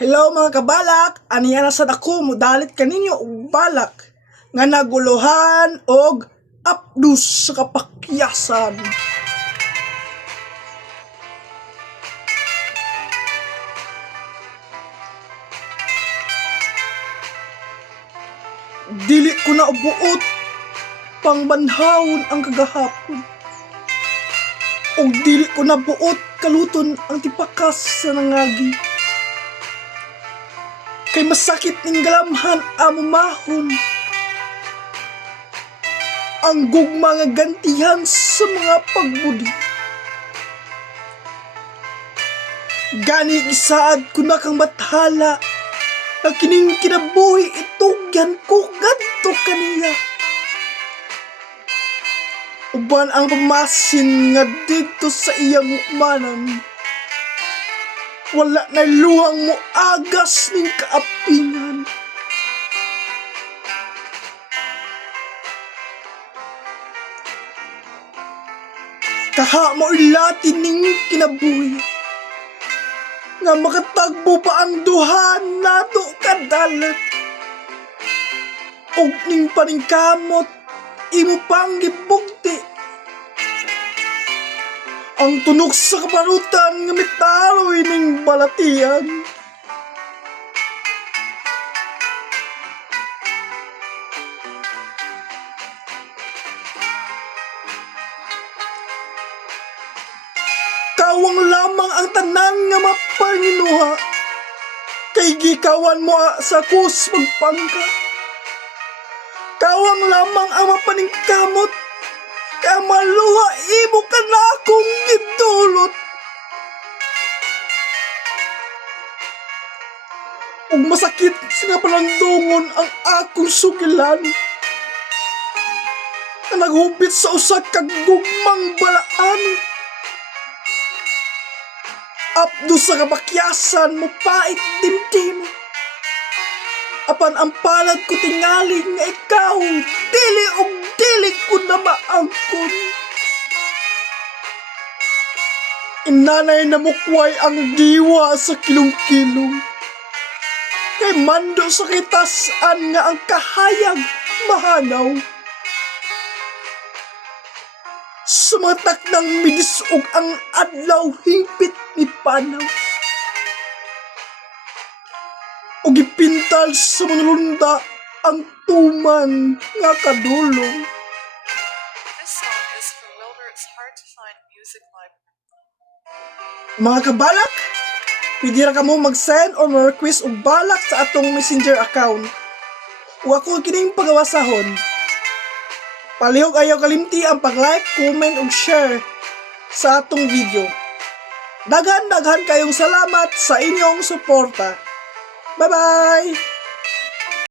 Hello mga kabalak, aniya na sad ako modalit kaninyo og balak nga naguluhan og apdus sa kapakyasan. Dili ko na ubuot pangbanhawon ang kagahapon. Og dili ko na buot kaluton ang tipakas sa nangagi. Kay masakit ning galamhan amumahon ang gugma nga gantihan sa mga pagbudi. Gani isaad ko na kang bathala na kining kinabuhi itugyan ko gadto kaniya. Uban ang pamasin nga dito sa iyang hukmanan. Wala na luhang mo agas ning kaapingan. Kaha mo ilatin ning kinabuhi. Nga makatagbo pa ang duhan nato kadalat. Og ning paningkamot imo pang gibugti. Ang tunog sa kaparutan nga mitaloy ning balatian. Kawang lamang ang tanan nga mapanginuha. Kay gikawan mo sa kus magpangka. Kawang lamang ang mapaningkamot. Kaya maluha imo ka na akong gidulot. Ug masakit nga palandungon ang akong sugilan. Na naghupit sa usa ka gugmang balaan. Apdo sa kabakyasan mo pait dimdim. Apan ang palad ko tingali nga ikaw dili og dili ko na maangkon. Inanay na mukway ang diwa sa kilong-kilong. Kay mando sa kitasan nga ang kahayag mahanaw. Sumatak ng midisog ang adlaw hingpit ni panaw. O gipintal sa manulunda ang tuman nga kadulong. This song is from Wilbert's Hard to Find Music Library. Mga kabalak, pwede ra ka mo mag-send or ma-request og balak sa atong messenger account. O ako kining pagawasahon. Palihog ayaw kalimti ang pag-like, comment ug share sa atong video. Daghan kayong salamat sa inyong suporta. Bye-bye!